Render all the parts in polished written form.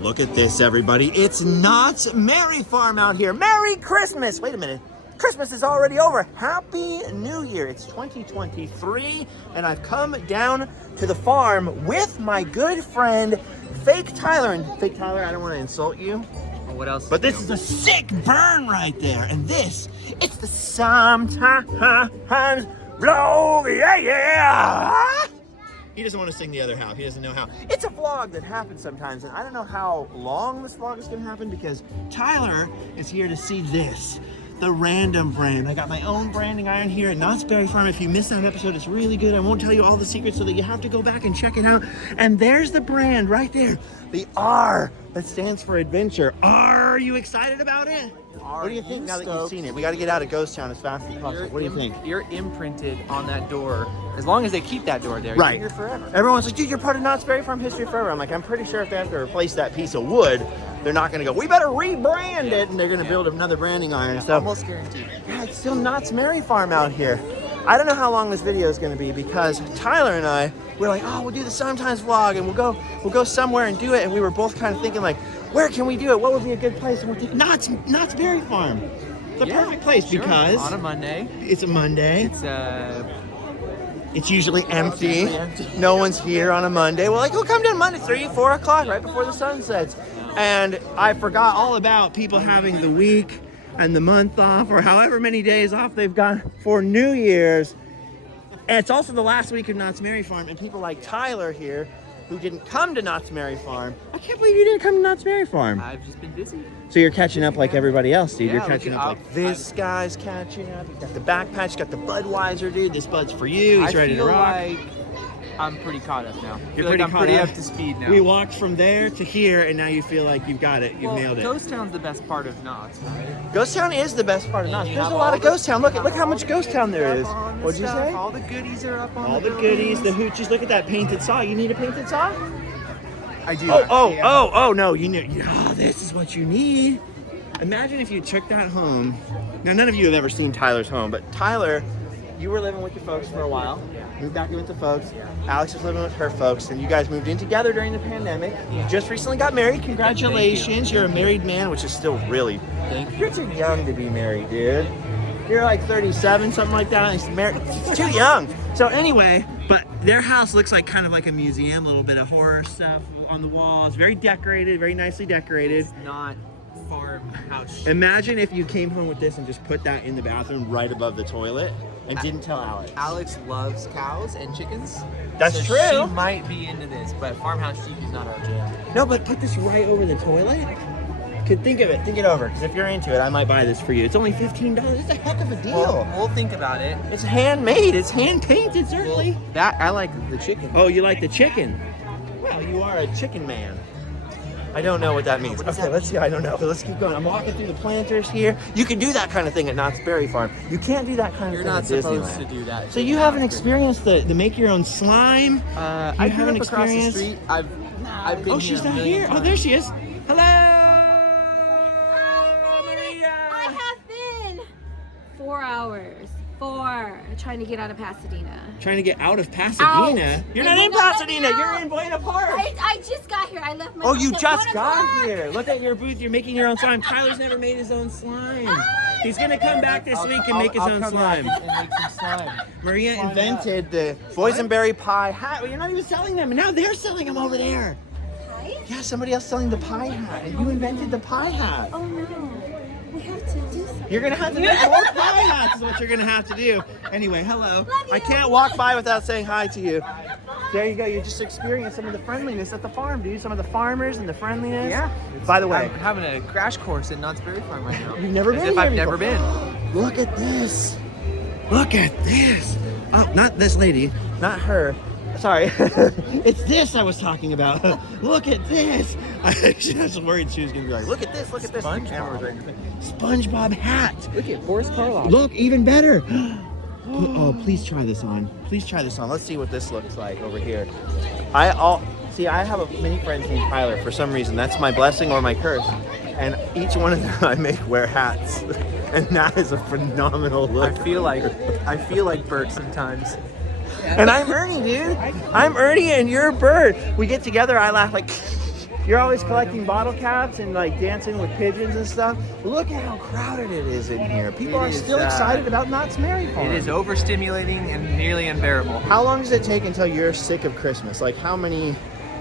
Look at this, everybody. It's Knott's Merry Farm out here. Merry Christmas! Wait a minute. Christmas is already over. Happy New Year. It's 2023, and I've come down to the farm with my good friend, Fake Tyler. And Fake Tyler, I don't want to insult you. Well, what else? But this is a sick burn right there. And this, it's the sometimes blow, yeah. He doesn't want to sing the other half. He doesn't know how. It's a vlog that happens sometimes, and I don't know how long this vlog is going to happen because Tyler is here to see this, the random brand. I got my own branding iron here at Knott's Berry Farm. If you missed that episode, it's really good. I won't tell you all the secrets so that you have to go back and check it out. And there's the brand right there, the R that stands for adventure. Are you excited about it? What do you think now that you've seen it? We got to get out of Ghost Town as fast as possible. What do you think? You're imprinted on that door. As long as they keep that door there, right. You're here forever. Everyone's like, dude, you're part of Knott's Berry Farm history forever. I'm like, I'm pretty sure if they have to replace that piece of wood, they're not going to go, we better rebrand it, and they're going to build another branding iron. Yeah, so almost guaranteed. Yeah, it's still Knott's Merry Farm out here. I don't know how long this video is going to be because Tyler and I, we're like, oh, we'll do the Sometimes vlog and we'll go somewhere and do it. And we were both kind of thinking like, where can we do it? What would be a good place? And we're thinking, Knott's Berry Farm. The perfect place because on a Monday. It's a Monday. It's usually empty. No one's here on a Monday. Well, like, we'll come down Monday, 3, 4 o'clock, right before the sun sets. And I forgot all about people having the week and the month off or however many days off they've got for New Year's. And it's also the last week of Knott's Merry Farm, and people like Tyler here who didn't come to Knott's Merry Farm. I can't believe you didn't come to Knott's Merry Farm. I've just been busy. So you're catching up like everybody else, dude. Yeah, You're catching up like this guy's catching up. He's got the backpack, he's got the Budweiser, dude. This Bud's for you. He's ready to rock. I feel like I'm pretty caught up now. You're I'm pretty up to speed now. We walked from there to here, and now you feel like you've got it. You've nailed it. Ghost Town's the best part of Knott's, right? Ghost Town is the best part of Knott's. There's a lot of Ghost Town. Look how much Ghost Town there is. What'd you say? All the goodies are up on all the goodies, the hoochies. Look at that painted saw. You need a painted saw? I do. Oh, no. You need. Oh, this is what you need. Imagine if you took that home. Now, none of you have ever seen Tyler's home, but Tyler, you were living with your folks for a while. Moved back in with the folks. Alex was living with her folks, and you guys moved in together during the pandemic. You just recently got married. Congratulations. You're a married man, which is still really. You're too young to be married, dude. You're like 37, something like that. And he's married. It's too young. So anyway, but their house looks like kind of like a museum, a little bit of horror stuff on the walls. Very decorated, very nicely decorated. It's not farmhouse. Imagine if you came home with this and just put that in the bathroom right above the toilet and didn't tell Alex. Alex loves cows and chickens. That's so true. She might be into this, but farmhouse sheep is not our jam. No, but put this right over the toilet. Think of it. Think it over. Because if you're into it, I might buy this for you. It's only $15. It's a heck of a deal. We'll think about it. It's handmade. It's hand painted, certainly. Well, I like the chicken. Oh, you like the chicken? Well, you are a chicken man. I don't know what that means. Okay, let's see. I don't know. Let's keep going. I'm walking through the planters here. You can do that kind of thing at Knott's Berry Farm. You can't do that kind of thing at Disneyland. You're not supposed to do that. So you haven't experienced the make your own slime? I haven't across the street. I've been. Oh, she's not here. Oh, there she is. Hello. I have been 4 hours. Trying to get out of Pasadena. Trying to get out of Pasadena? You're not in Pasadena. You're in Buena Park. I just got here. I left my. Oh, you just got here. Look at your booth. You're making your own slime. Tyler's never made his own slime. He's gonna come back this week and make his own slime. And make some slime. Maria invented the boysenberry pie hat. Well, you're not even selling them, and now they're selling them over there. Pies? Yeah, somebody else selling the pie hat, and you invented the pie hat. Oh no. We have to do something. You're gonna have to make more pie hats is what you're gonna have to do. Anyway, hello. I can't walk by without saying hi to you. There you go. You just experienced some of the friendliness at the farm, dude. Some of the farmers and the friendliness. Yeah. By the way, I'm having a crash course in Knott's Berry Farm right now. You've never been As if here I've before. never been. Look at this. Look at this. Oh, not this lady. Not her. Sorry. It's this I was talking about. Look at this. I was worried she was going to be like, look at this, look at this. SpongeBob hat. Look at Boris Karloff. Look, even better. Oh, please try this on. Please try this on. Let's see what this looks like over here. I have many friends named Tyler for some reason. That's my blessing or my curse. And each one of them I make wear hats. And that is a phenomenal look. I feel like Bert sometimes. And I'm Ernie, dude. I'm Ernie and you're Bert. We get together, I laugh like You're always collecting bottle caps and like dancing with pigeons and stuff. Look at how crowded it is in here. People are still excited about Knott's Berry Farm. It is overstimulating and nearly unbearable. How long does it take until you're sick of Christmas? Like how many,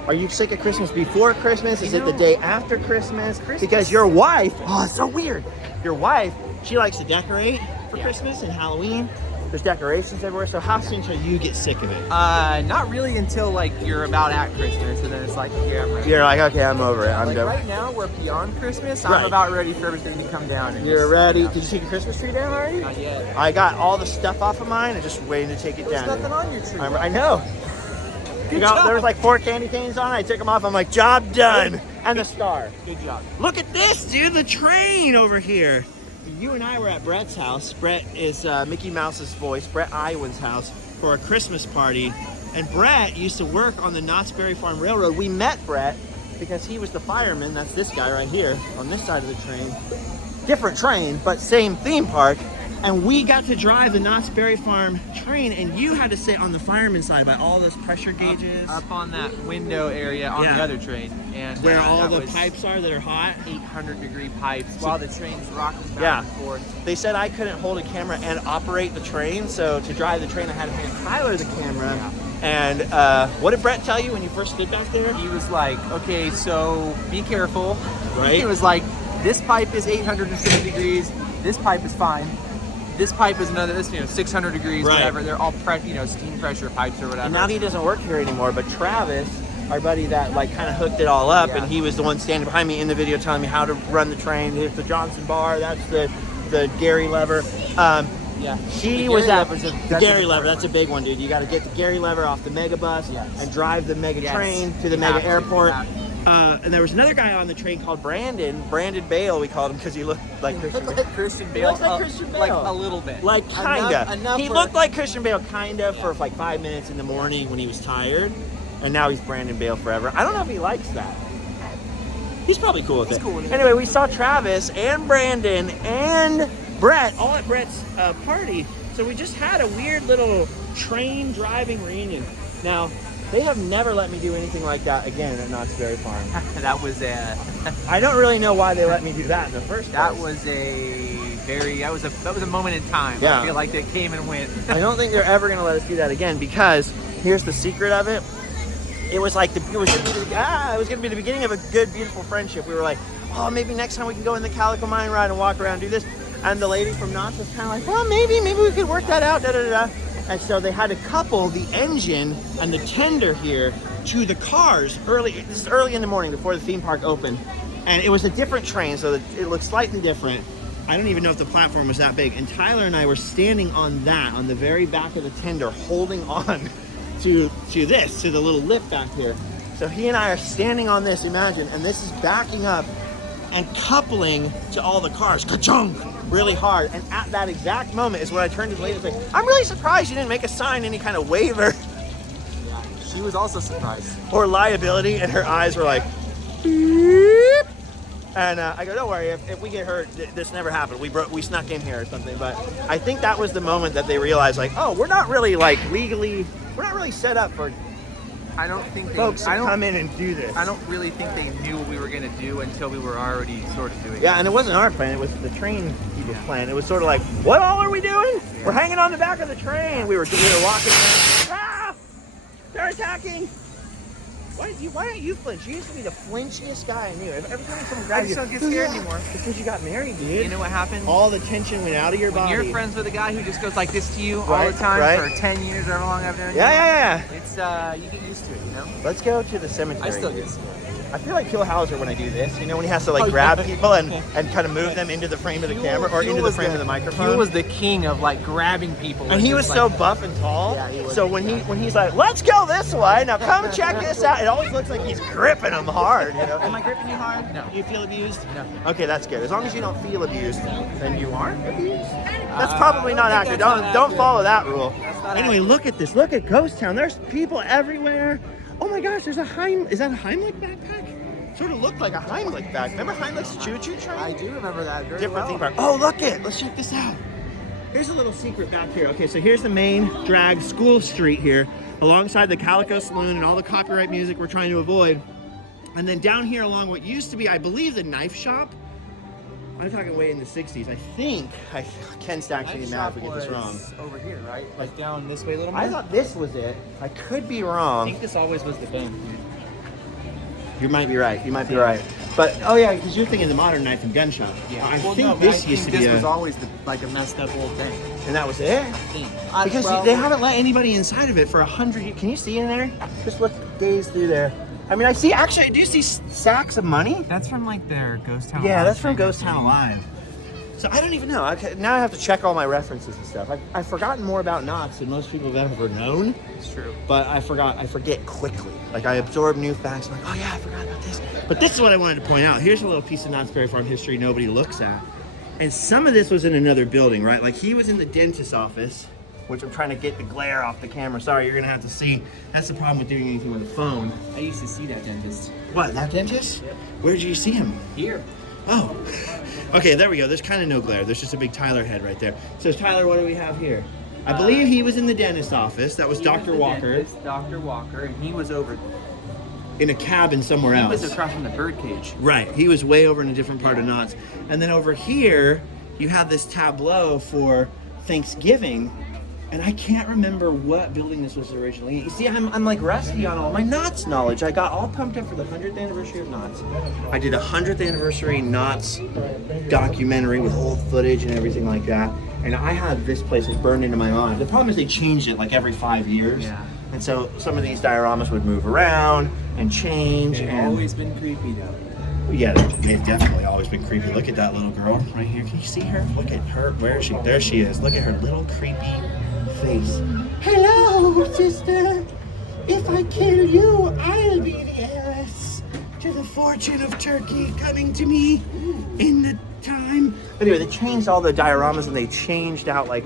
are you sick of Christmas before Christmas? Is it the day after Christmas? Because your wife, oh, it's so weird. Your wife, she likes to decorate for Christmas and Halloween. There's decorations everywhere. So how soon till you get sick of it? Not really until like you're about at Christmas, and then it's like, yeah, I'm ready. You're like, okay, I'm over it. I'm like done. right now, we're beyond Christmas. Right. I'm about ready for everything to come down. And You're just, ready. you know. Did you take your Christmas tree down already? Not yet. I got all the stuff off of mine and just waiting to take it There's down. nothing on your tree. I know. Good job. There was like 4 candy canes on it. I took them off. I'm like, job done. And the star. Good job. Look at this, dude. The train over here. You and I were at Brett's house. Brett is Mickey Mouse's voice. Brett Iwan's house for a Christmas party. And Brett used to work on the Knott's Berry Farm Railroad. We met Brett because he was the fireman. That's this guy right here on this side of the train. Different train, but same theme park. And we got to drive the Knott's Berry Farm train, and you had to sit on the fireman's side by all those pressure gauges. Up on that window area on the other train. And where all the was pipes are that are hot. 800-degree pipes while the train's rocking back and forth. They said I couldn't hold a camera and operate the train, so to drive the train I had to hand Tyler the camera. Yeah. And what did Brett tell you when you first stood back there? He was like, okay, so be careful. Right. He was like, this pipe is 850 degrees. This pipe is fine. This pipe is another, 600 degrees, whatever. They're all, steam pressure pipes or whatever. And now he doesn't work here anymore, but Travis, our buddy that like kind of hooked it all up, and he was the one standing behind me in the video telling me how to run the train. Here's the Johnson bar, that's the Gary lever. He was at the Gary lever. That's a big one, dude. You got to get the Gary lever off the mega bus and drive the mega train to the mega airport. And there was another guy on the train called Brandon Bale, we called him because he looked like Christian Bale. Christian Bale. He looks like Christian Bale. Like a little bit. Like kinda. Enough he looked like Christian Bale kinda for like 5 minutes in the morning when he was tired. And now he's Brandon Bale forever. I don't know if he likes that. He's probably cool with it. Cool with it. Anyway, we saw Travis and Brandon and Brett all at Brett's party. So we just had a weird little train driving reunion. Now, they have never let me do anything like that again at Knott's Berry Farm. That was I don't really know why they let me do that in the first place. that was a moment in time. Yeah. I feel like that came and went. I don't think they're ever going to let us do that again because here's the secret of it. It was like it was going to be the beginning of a good, beautiful friendship. We were like, oh, maybe next time we can go in the Calico Mine ride and walk around and do this. And the lady from Knott's was kind of like, well, maybe we could work that out. And so they had to couple the engine and the tender here to the cars early. This is early in the morning before the theme park opened. And it was a different train, so it looked slightly different. I don't even know if the platform was that big. And Tyler and I were standing on the very back of the tender, holding on to the little lip back here. So he and I are standing on this, imagine, and this is backing up and coupling to all the cars. Ka-chunk! Really hard. And at that exact moment is when I turned to the lady and said, I'm really surprised you didn't make us sign any kind of waiver. Yeah, she was also surprised. Or liability, and her eyes were like, beep. And I go, don't worry, if we get hurt, this never happened. We snuck in here or something. But I think that was the moment that they realized, like, oh, we're not really set up for I don't think folks to come in and do this. I don't really think they knew what we were gonna do until we were already sort of doing it. Yeah, and it wasn't our plan, it was the train people's plan. It was sort of like, what all are we doing? Yeah. We're hanging on the back of the train. We were walking around. Ah! They're attacking! Why don't you flinch? You used to be the flinchiest guy I knew. Every time someone grabs I you, just don't get scared anymore. It's because you got married, dude. You know what happened? All the tension went out of your When body. you're friends with a guy who just goes like this to you all Right, the time right. for 10 years, however long I've known you. Yeah. It's you get used to it, you know? Let's go to the cemetery. I still get scared. I feel like Phil Hauser when I do this. You know, when he has to like grab people and kind of move them into the frame of the camera or into the frame of the microphone. He was the king of like grabbing people. And he was so buff and tall. Yeah, he was. So when he's like, let's go this way. Now come check this out. It always looks like he's gripping them hard. You know? Am I gripping you hard? No. Do you feel abused? No. Okay, that's good. As long as you don't feel abused, then you aren't abused. That's probably not accurate. Don't follow that rule. Anyway, look at this. Look at Ghost Town. There's people everywhere. Oh my gosh, there's is that a Heimlich backpack? Sort of looked like a Heimlich bag. Remember Heimlich's choo-choo train? I do remember that very Different well. theme park. Oh, look it. Let's check this out. Here's a little secret back here. Okay, so here's the main drag school street here, alongside the Calico Saloon and all the copyright music we're trying to avoid. And then down here along what used to be, I believe, the knife shop. I'm talking way in the 60s. I think, Ken Stack's gonna be mad if we get this wrong. Over here, right? Like down this way a little more? I thought this was it. I could be I wrong. think this always was the bone. You might be right. You might be right. But, oh yeah, because you're thinking the modern knife and gun shop. Yeah. I Well, think no, this used to be this was always like a messed up old thing. and that was it? I think. Because they haven't let anybody inside of it for 100 years. Can you see in there? Just look, gaze through there. I mean, I do see sacks of money. That's from like their Ghost Town. Yeah, that's from Ghost Town Alive. So I don't even know. Now I have to check all my references and stuff. I've forgotten more about Knotts than most people have ever known. It's true. But I forget quickly. Like I absorb new facts. I'm like, oh yeah, I forgot about this. But this is what I wanted to point out. Here's a little piece of Knott's Berry Farm history nobody looks at. And some of this was in another building, right? Like he was in the dentist's office, which I'm trying to get the glare off the camera. Sorry, you're gonna have to see. That's the problem with doing anything with a phone. I used to see that dentist. What, that dentist? Yep. Where did you see him? Here. Oh. Okay, there we go. There's kind of no glare. There's just a big Tyler head right there. So Tyler, what do we have here? I believe he was in the dentist's office. That was Dr. Walker. Dr. Walker, and he was over. In a cabin somewhere else. He was across from the birdcage. Right. He was way over in a different part of Knotts. And then over here, you have this tableau for Thanksgiving. And I can't remember what building this was originally. You see, I'm like rusty on all my Knotts knowledge. I got all pumped up for the 100th anniversary of Knotts. I did a 100th anniversary Knotts documentary with old footage and everything like that. And I had this place was burned into my mind. The problem is they changed it like every 5 years. Yeah. And so some of these dioramas would move around and change. They've always been creepy though. Yeah, they've definitely always been creepy. Look at that little girl right here. Can you see her? Look at her. Where is she? There she is. Look at her little creepy face. Hello, sister. If I kill you, I'll be the heiress to the fortune of Turkey coming to me in the time. Anyway, they changed all the dioramas and they changed out like.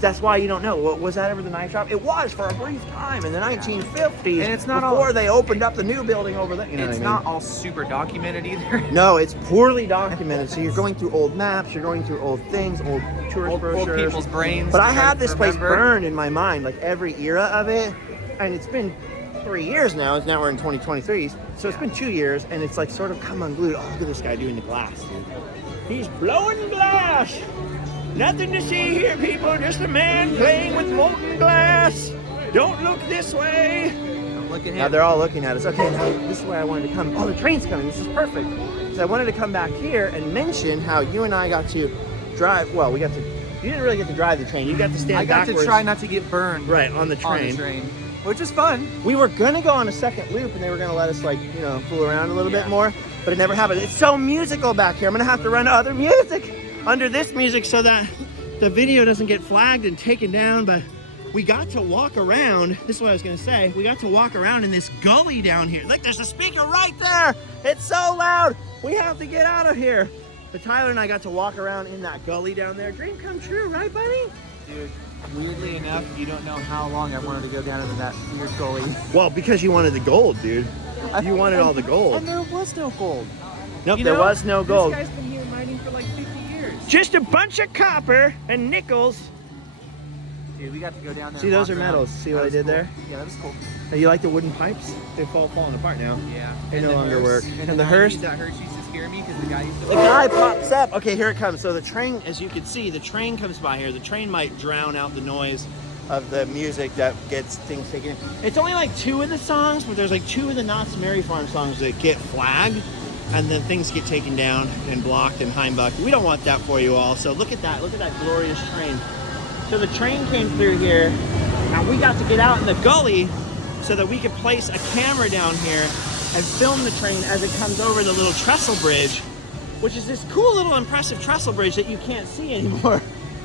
That's why you don't know. Was that ever the knife shop? It was for a brief time in the 1950s. And it's not before they opened up the new building over there. You know it's what I mean? not all super documented either. No, it's poorly documented. So you're going through old maps, you're going through old things, old tourist brochures. Old people's brains. But I have this place burned in my mind, like every era of it. And it's been 3 years now. Now we're in 2023. So it's been 2 years, and it's like sort of come unglued. Oh, look at this guy doing the glass, dude. He's blowing glass. Nothing to see here, people. Just a man playing with molten glass. Don't look this way. Look at him. Now they're all looking at us. Okay, now this is where I wanted to come. Oh, the train's coming. This is perfect. Because I wanted to come back here and mention how you and I got to drive. Well, we got to. You didn't really get to drive the train. You got to stand backwards. I got to try not to get burned. Right, on the train. Which is fun. We were going to go on a second loop and they were going to let us, like, you know, fool around a little bit more. But it never happened. It's so musical back here. I'm going to have to run other music under this music so that the video doesn't get flagged and taken down. But we got to walk around. This is what I was going to say. We got to walk around in this gully down here. Look, there's a speaker right there. It's so loud. We have to get out of here. But Tyler and I got to walk around in that gully down there. Dream come true, right, buddy? Dude, weirdly enough, you don't know how long I wanted to go down into that weird gully. Well, because you wanted the gold, dude. You wanted all the gold. And there was no gold. Nope, there was no gold. This guy's been here mining for like 50 years. Just a bunch of copper and nickels. Dude, we got to go down there. See, those are metals. See what I did there? Yeah, that was cool. Hey, you like the wooden pipes? They're falling apart now. Yeah. They no longer work. And the hearse? That hearse used to scare me because the guy used to... The guy pops up. Okay, here it comes. So the train, as you can see, the train comes by here. The train might drown out the noise of the music that gets things taken in. It's only like 2 of the songs, but there's like 2 of the Knott's Merry Farm songs that get flagged, and then things get taken down and blocked and Heimbucked. We don't want that for you all. So look at that glorious train. So the train came through here, and we got to get out in the gully so that we could place a camera down here and film the train as it comes over the little trestle bridge, which is this cool little impressive trestle bridge that you can't see anymore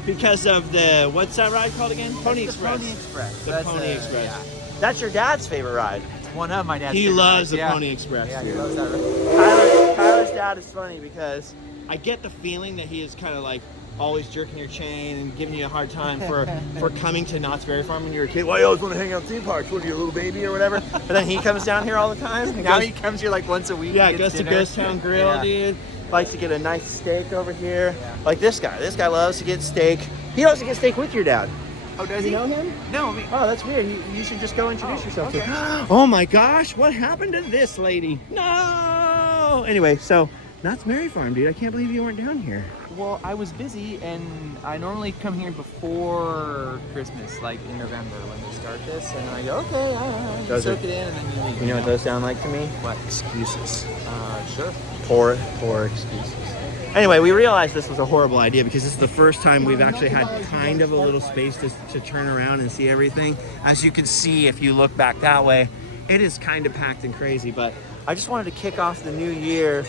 because of the, what's that ride called again? Pony Express. Pony Express. The Pony Express. Yeah. That's your dad's favorite ride. It's one of my dad's He favorite loves rides. the Pony Express. Yeah, dude. he loves that ride. Tyler's dad is funny because I get the feeling that he is kind of like always jerking your chain and giving you a hard time for coming to Knott's Berry Farm when you were a kid. Why you always want to hang out in theme parks? What are you, a little baby or whatever? But then he comes down here all the time. Now he comes here like once a week. Yeah, goes to Ghost Town Grill, dude. Likes to get a nice steak over here. Yeah. Like this guy. This guy loves to get steak. He loves to get steak with your dad. Oh, does You he? know him? No, me. Oh, that's weird. You should just go introduce yourself to okay. him. Oh my gosh, what happened to this lady? No! Anyway, so Knott's Berry Farm, dude. I can't believe you weren't down here. Well, I was busy, and I normally come here before Christmas, like in November when we start this, and then I go, okay, all right, Those soak are- it in, and then you leave. You know what those sound like to me? What? Excuses. Sure. Poor excuses. Anyway, we realized this was a horrible idea because this is the first time we've actually had kind of a little space to turn around and see everything. As you can see, if you look back that way, it is kind of packed and crazy, but I just wanted to kick off the new year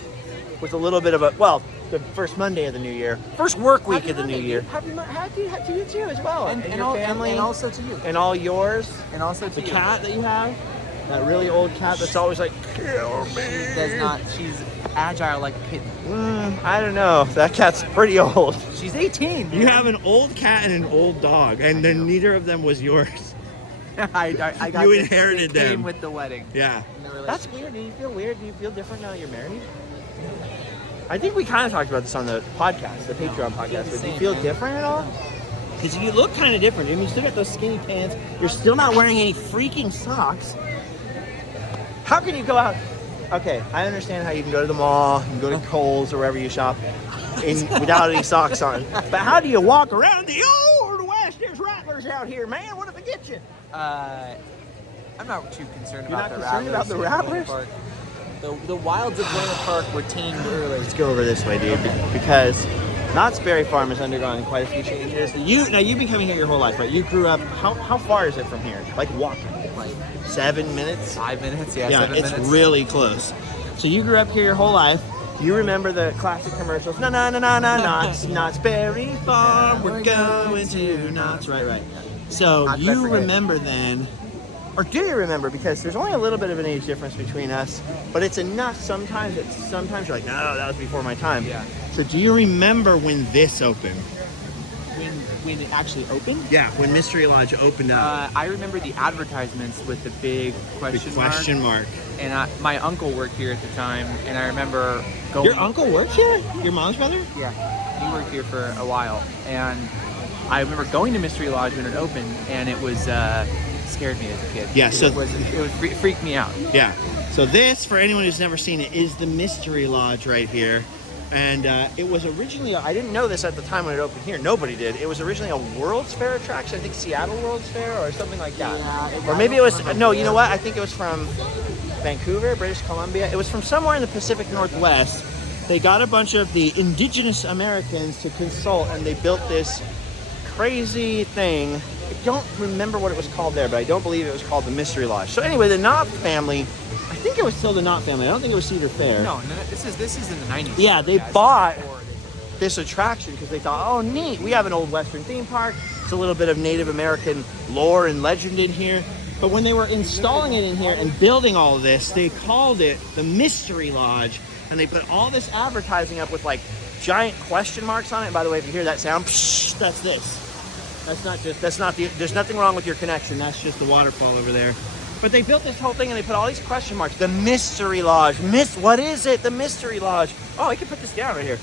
with a little bit of a, well, the first Monday of the new year, first work week of the new year. Happy to you too as well. And your family. and also to you. And all yours. And also to The you. cat that you have. That really old cat that's always like, kill me. She does not, she's agile like a kitten. I don't know. That cat's pretty old. She's 18. You have an old cat and an old dog, and then neither of them was yours. I got You this- inherited it came them. with the wedding. Yeah. in the That's relationship. weird. Do you feel weird? Do you feel different now that you're married? I think we kind of talked about this on the podcast, the Patreon podcast. the But do you same, feel man. different at all? Because you look kind of different. I mean, you still got those skinny pants. You're still not wearing any freaking socks. How can you go out? Okay, I understand how you can go to the mall, you can go to Kohl's or wherever you shop without any socks on. But how do you walk around the old west? There's rattlers out here, man. What if I get you? I'm not too concerned You're about not the concerned rattlers. about the in rattlers? Buena Park. The wilds of Buena Park were tamed early. Let's go over this way, dude, because Knott's Berry Farm has undergone quite a few changes. You've been coming here your whole life, right? You grew up. How far is it from here? Like walking, like 7 minutes. 5 minutes, yeah, Yeah, 7 it's minutes. really close. So you grew up here your whole life. You remember the classic commercials? Na na na na na Knott's Berry Farm. We're going to Knott's. Right. So How could I you forget? remember then, or do you remember? Because there's only a little bit of an age difference between us, but it's enough. Sometimes you're like, no, that was before my time. Yeah. So do you remember when this opened? When it actually opened? Yeah, when Mystery Lodge opened up. I remember the advertisements with the big question mark. And my uncle worked here at the time, and I remember going. Your uncle worked here? Your mom's brother? Yeah, he worked here for a while, and I remember going to Mystery Lodge when it opened, and it was scared me as a kid. Yeah, so it freaked me out. Yeah. So this, for anyone who's never seen it, is the Mystery Lodge right here. And it was originally, I didn't know this at the time when it opened here. Nobody did. It was originally a World's Fair attraction. I think Seattle World's Fair or something like that. Yeah, Or maybe it was, no, you know what? I think it was from Vancouver, British Columbia. It was from somewhere in the Pacific Northwest. They got a bunch of the indigenous Americans to consult, and they built this crazy thing. I don't remember what it was called there, but I don't believe it was called the Mystery Lodge. So anyway, the Knott family, I think it was still the Knott family. I don't think it was Cedar Fair. No, this is in the 90s. Yeah, they this is bought before they- this attraction because they thought, oh, neat. We have an old Western theme park. It's a little bit of Native American lore and legend in here. But when they were installing it in here and building all of this, they called it the Mystery Lodge. And they put all this advertising up with like giant question marks on it. And by the way, if you hear that sound, psh, that's this. There's nothing wrong with your connection. That's just the waterfall over there. But they built this whole thing and they put all these question marks. The Mystery Lodge. What is it? The Mystery Lodge. Oh, I can put this down right here.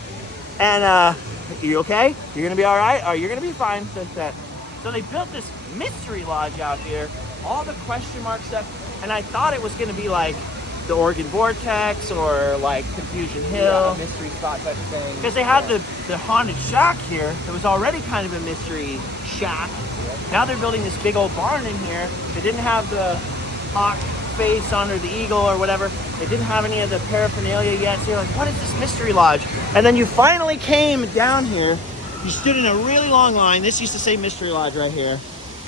And you okay? You're gonna be all right? Oh, you're gonna be fine. So they built this Mystery Lodge out here. All the question mark stuff. And I thought it was gonna be like the Oregon Vortex or like Confusion Hill. Yeah, mystery spot type of thing. Because they had the haunted shack here. It was already kind of a mystery shack. Now they're building this big old barn in here. They didn't have the hawk face on or the eagle or whatever. They didn't have any of the paraphernalia yet. So you're like, what is this Mystery Lodge? And then you finally came down here. You stood in a really long line. This used to say Mystery Lodge right here.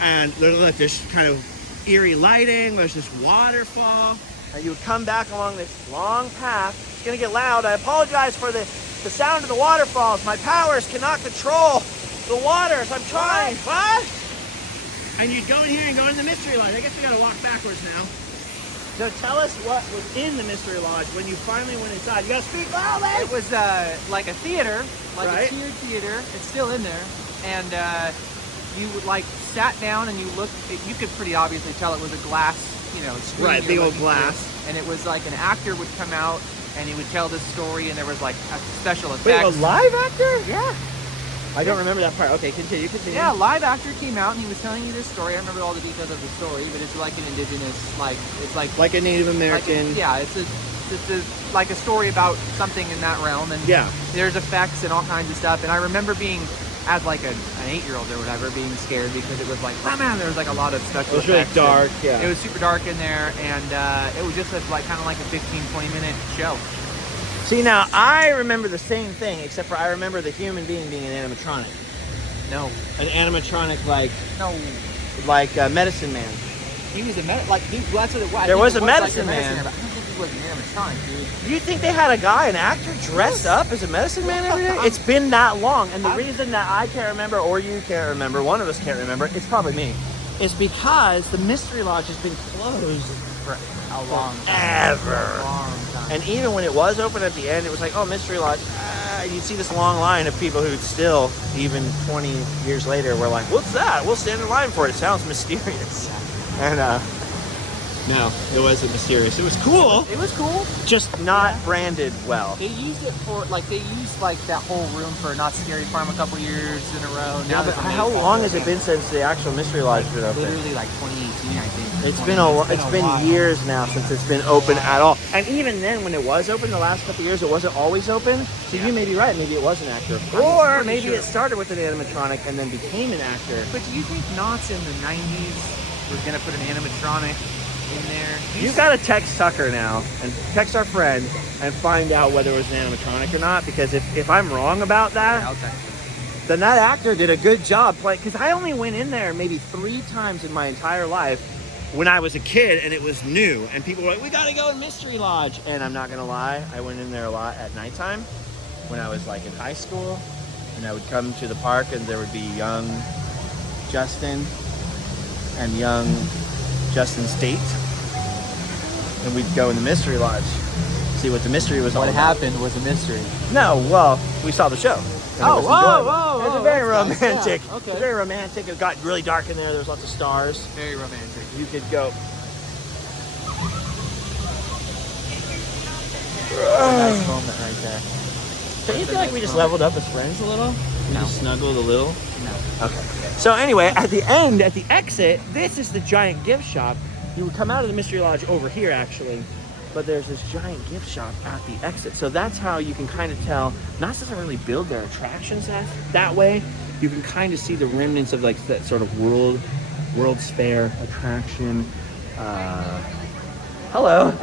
And look, there's kind of eerie lighting. There's this waterfall. And you would come back along this long path. It's gonna get loud. I apologize for the sound of the waterfalls. My powers cannot control the waters. I'm trying. What? And you'd go in here and go in the Mystery Lodge. I guess we gotta walk backwards now. So tell us what was in the Mystery Lodge when you finally went inside. You gotta speak loudly. It was like a theater, like Right. a tiered theater. It's still in there, and you like sat down and you looked. You could pretty obviously tell it was a glass, screen. Right, you're big old looking glass. through. And it was like an actor would come out and he would tell this story, and there was like a special Wait, effects. a live actor? Yeah. I don't remember that part. Okay, continue. Yeah, live actor came out and he was telling you this story. I remember all the details of the story, but it's like an indigenous, like a Native American. It's like a story about something in that realm, and there's effects and all kinds of stuff. And I remember being, as like an 8-year-old or whatever, being scared because it was like, oh man, there was like a lot of special effects. It was really dark, It was super dark in there, and it was just like kind of like a 15-20 minute show. See, now I remember the same thing, except for I remember the human being an animatronic. No. An animatronic like Medicine Man. He was that's what it was. There was a medicine man. I don't think he was an animatronic, dude. You think they had a guy, an actor, dressed up as a medicine man every day? It's been that long, and the reason that I can't remember, or you can't remember, one of us can't remember, it's probably me, is because the Mystery Lodge has been closed for a long time. Ever. And even when it was open at the end, it was like, oh, Mystery Lodge. You'd see this long line of people who still, even 20 years later, were like, what's that? We'll stand in line for it. It sounds mysterious. And no, it wasn't mysterious. It was cool. It was cool. Just not branded well. They used it for that whole room for Not Scary Farm a couple years in a row. Now, but how long has it been since the actual Mystery Lodge has been open? Literally like 2018, I think. It's been years now since it's been open at all. And even then, when it was open, the last couple of years, it wasn't always open. So you may be right. Maybe it was an actor, or maybe it started with an animatronic and then became an actor. But do you think Knott's in the 90s we're gonna put an animatronic in there? You gotta text Tucker now and text our friend and find out whether it was an animatronic or not, because if I'm wrong about that, I'll text him. Then that actor did a good job playing, because I only went in there maybe 3 times in my entire life when I was a kid and it was new, and people were like, we gotta go in Mystery Lodge. And I'm not gonna lie, I went in there a lot at nighttime when I was like in high school, and I would come to the park and there would be young Justin and young Justin State, and we'd go in the Mystery Lodge, see what the mystery was all about. What happened was a mystery. No, well, we saw the show. Oh, whoa. It was very romantic. Yeah, okay. It was very romantic. It got really dark in there. There was lots of stars. Very romantic. You could go. Nice moment right there. Don't you feel like we just leveled up as friends a little? We just snuggled a little? No. Okay. So anyway, at the end, at the exit, this is the giant gift shop. You would come out of the Mystery Lodge over here, actually, but there's this giant gift shop at the exit. So that's how you can kind of tell. Knott's doesn't really build their attractions that way. You can kind of see the remnants of like that sort of World's Fair attraction. Hello.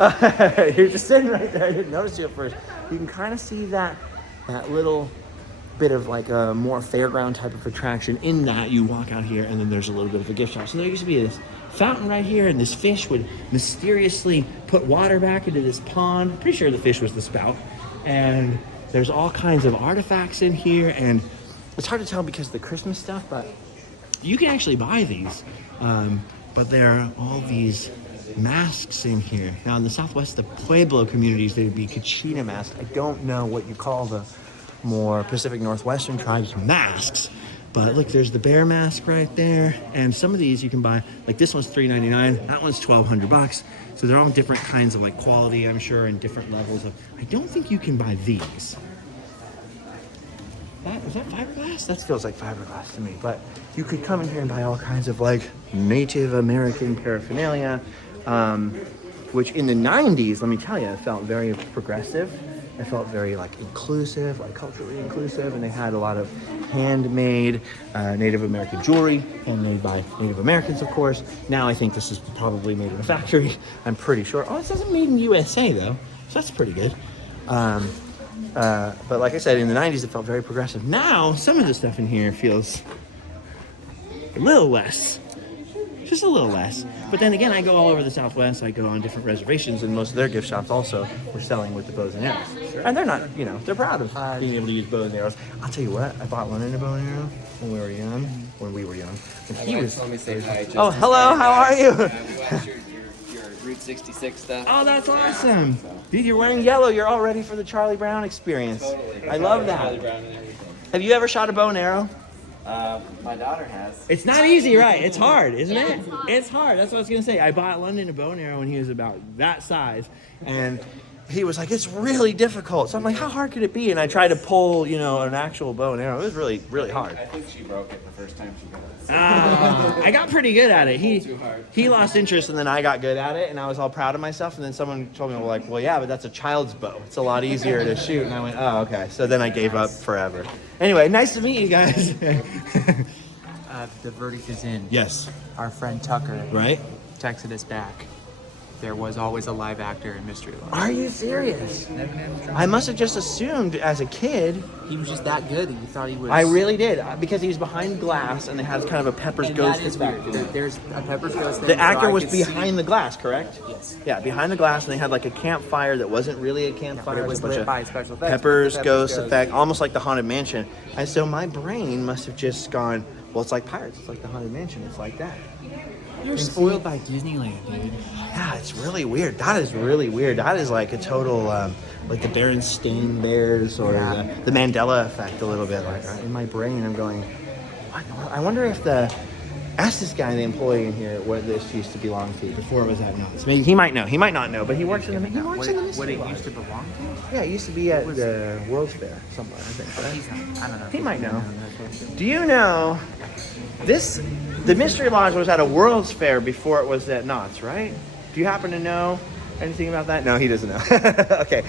You're just sitting right there. I didn't notice you at first. You can kind of see that little bit of like a more fairground type of attraction. In that you walk out here and then there's a little bit of a gift shop. So there used to be this fountain right here, and this fish would mysteriously put water back into this pond. Pretty sure the fish was the spout. And there's all kinds of artifacts in here, and it's hard to tell because of the Christmas stuff, but you can actually buy these. But there are all these masks in here. Now in the Southwest, the Pueblo communities, they would be Kachina masks. I don't know what you call the more Pacific Northwestern tribes masks, but look, there's the bear mask right there, and some of these you can buy. Like this one's $3.99, that one's $1,200. So they're all different kinds of like quality, I'm sure, and different levels of. I don't think you can buy these. Is that fiberglass? That feels like fiberglass to me. But you could come in here and buy all kinds of like Native American paraphernalia, which in the 90s, let me tell you, it felt very progressive. It felt very like inclusive, like culturally inclusive, and they had a lot of handmade Native American jewelry, handmade by Native Americans, of course. Now I think this is probably made in a factory. I'm pretty sure. Oh, it says made in USA though, so that's pretty good. But like I said, in the 90s, it felt very progressive. Now, some of the stuff in here feels a little less. Just a little less. But then again, I go all over the Southwest. I go on different reservations, and most of their gift shops also were selling with the bows and arrows. Sure. And they're not, they're proud of being able to use bows and arrows. I'll tell you what, I bought one in a bow and arrow when we were young. And he was. Let me say hi. Oh, hello, how are you? We watched your Route 66 stuff. Oh, that's awesome. Dude, you're wearing yellow. You're all ready for the Charlie Brown experience. Totally. I love that. Charlie Brown and everything. Have you ever shot a bow and arrow? My daughter has. It's not easy, right? It's hard, isn't Yeah, it? it's hard. It's hard. That's what I was gonna say. I bought London a bow and arrow when he was about that size, and he was like, it's really difficult. So I'm like, how hard could it be? And I tried to pull, you know, an actual bow and arrow. It was really, really hard. I think she broke it the first time she got it. I got pretty good at it. He lost interest, and then I got good at it, and I was all proud of myself. And then someone told me, well, yeah, but that's a child's bow. It's a lot easier to shoot. And I went, oh, okay. So then I gave up forever. Anyway, nice to meet you guys. The verdict is in. Yes. Our friend Tucker Right? texted us back. There was always a live actor in Mystery Lodge. Are you serious? I must have just assumed as a kid. He was just that good that you thought he was. I really did, because he was behind glass, and they had kind of a Pepper's And Ghost that is effect. weird. There's a Pepper's Ghost thing. The actor so I was could see- behind the glass, correct? Yes. Yeah, behind the glass, and they had like a campfire that wasn't really a campfire. But it was a bunch lit of by special effects. Pepper's Ghost effect, almost like the Haunted Mansion. And so my brain must have just gone, well, it's like Pirates. It's like the Haunted Mansion. It's like that. You're spoiled by Disneyland, dude. Yeah, it's really weird. That is really weird. That is like a total, like the Berenstain Bears or the Mandela effect a little bit. Like in my brain, I'm going, what? I wonder if ask this guy, the employee in here, what this used to belong to before it was at Knott's. Maybe he might know. He might not know, but he works in the What Mystery it Lodge. used to belong to? Yeah, it used to be at the World's Fair somewhere, I think. Right? He's not. I don't know. He might know. Do you know the Mystery Lodge was at a World's Fair before it was at Knott's, right? Do you happen to know anything about that? No, he doesn't know. Okay.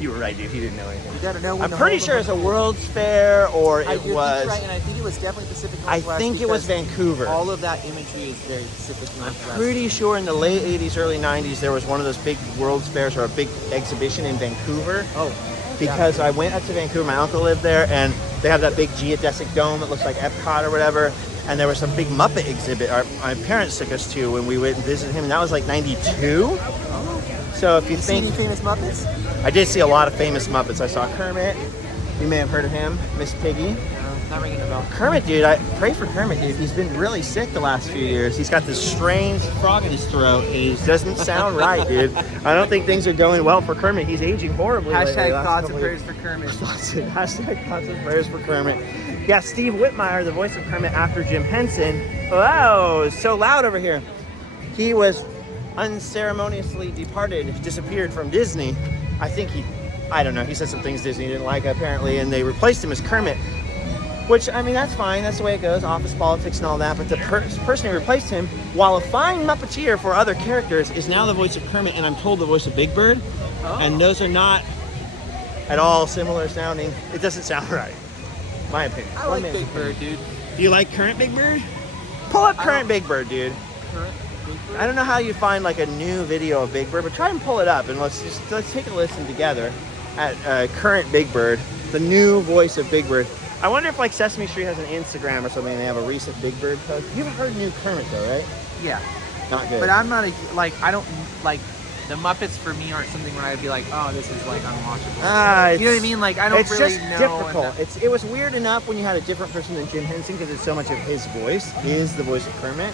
You were right, dude. He didn't know anything. You gotta know when I'm to pretty hold sure them. it's a World's Fair or I it do think was. you're right, and I think it was definitely Pacific I Northwest. think it was because Vancouver. All of that imagery is very Pacific Northwest. Pretty sure in the late 80s, early 90s, there was one of those big World's Fairs or a big exhibition in Vancouver. Oh. Because I went up to Vancouver, my uncle lived there, and they have that big geodesic dome that looks like Epcot or whatever. And there was some big Muppet exhibit my parents took us to when we went and visited him, and that was like 92. So if you See think, any famous Muppets? I did see a lot of famous Muppets. I saw Kermit. You may have heard of him, Miss Piggy. No, not ringing a bell. Kermit, dude, I pray for Kermit, dude. He's been really sick the last few years. He's got this strange frog in his throat, and he doesn't sound right, dude. I don't think things are going well for Kermit. He's aging horribly. lately, Hashtag last thoughts couple and years. prayers for Kermit. Hashtag thoughts and prayers for Kermit. Yeah, Steve Whitmire, the voice of Kermit after Jim Henson. Wow, it's so loud over here. He was unceremoniously disappeared from Disney. I don't know, he said some things Disney didn't like apparently, and they replaced him as Kermit. Which, I mean, that's fine, that's the way it goes, office politics and all that, but the person who replaced him, while a fine Muppeteer for other characters, is now the voice of Kermit, and I'm told the voice of Big Bird. Oh. And those are not at all similar sounding. It doesn't sound right. My opinion. I like Big Bird, dude. Do you like current Big Bird? Pull up current Big Bird, dude. Current Big Bird? I don't know how you find like a new video of Big Bird, but try and pull it up and let's take a listen together at current Big Bird, the new voice of Big Bird. I wonder if like Sesame Street has an Instagram or something and they have a recent Big Bird post. You've heard new Kermit though, right? Yeah. Not good. But I'm not I don't like the Muppets for me aren't something where I'd be like, oh, this is like unwatchable. You know what I mean? Like I don't it's really just know. difficult. It was weird enough when you had a different person than Jim Henson because it's so much of his voice is the voice of Kermit.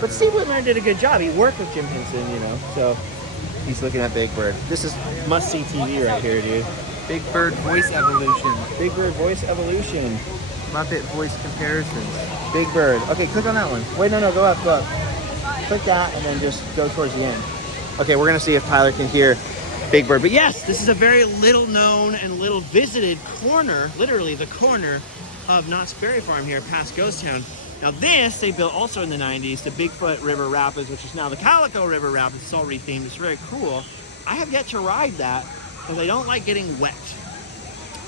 But Steve Whitmire did a good job. He worked with Jim Henson, you know. So he's looking at Big Bird. This is must-see TV right here, dude. Big Bird voice evolution. Big Bird voice evolution. Muppet voice comparisons. Big Bird. Okay, click on that one. Wait, no, go up. Click that and then just go towards the end. Okay, we're gonna see if Tyler can hear Big Bird. But yes, this is a very little known and little visited corner, literally the corner of Knott's Berry Farm here past Ghost Town. Now this, they built also in the 90s, the Bigfoot River Rapids, which is now the Calico River Rapids. It's all rethemed, it's very cool. I have yet to ride that because I don't like getting wet.